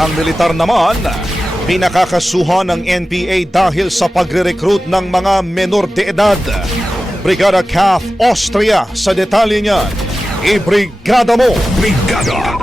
Ang militar naman, pinakakasuhan ng NPA dahil sa pagre-recruit ng mga menor de edad. Brigada CAF Austria sa detalye niyan. Ibrigada mo! Brigada!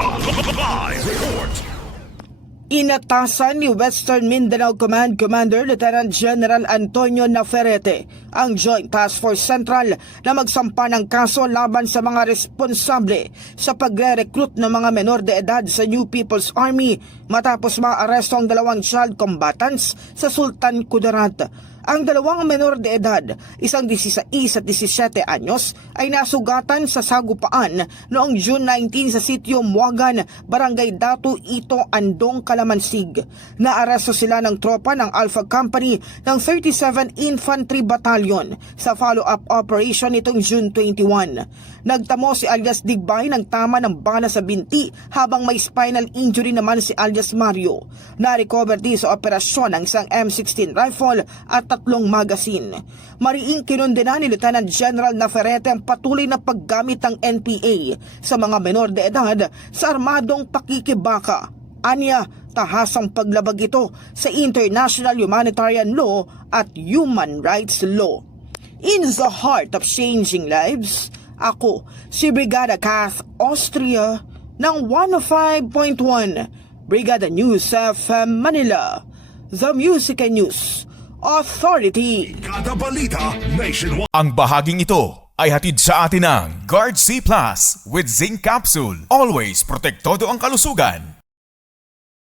Inatasan ni Western Mindanao Command Commander Lieutenant General Antonio Naferrete ang Joint Task Force Central na magsampa ng kaso laban sa mga responsable sa pagre-recruit ng mga menor de edad sa New People's Army matapos maaresto ang 2 child combatants sa Sultan Kudarat. Ang 2 menor de edad, isang 16 at 17 anyos, ay nasugatan sa sagupaan noong June 19 sa sitio Muagan, Barangay Datu, Ito, Andong, Calamansig. Naaresto sila ng tropa ng Alpha Company ng 37 Infantry Battalion sa follow-up operation nitong June 21. Nagtamo si alias Digbay ng tama ng bala sa binti habang may spinal injury naman si alias Mario. Na-recover din sa operasyon ang isang M16 rifle at 3 magasin. Mariing kinundena ni Lieutenant General Naferrete ang patuloy na paggamit ng NPA sa mga menor de edad sa armadong pakikibaka. Anya, tahasang paglabag ito sa international humanitarian law at human rights law. In the heart of changing lives, ako si Brigada CAF Austria ng 105.1 Brigada News FM Manila, the Music and News Authority. Kada balita nationwide. Ang bahaging ito ay hatid sa atin ng Guard C Plus with Zinc Capsule. Always protektado ang kalusugan.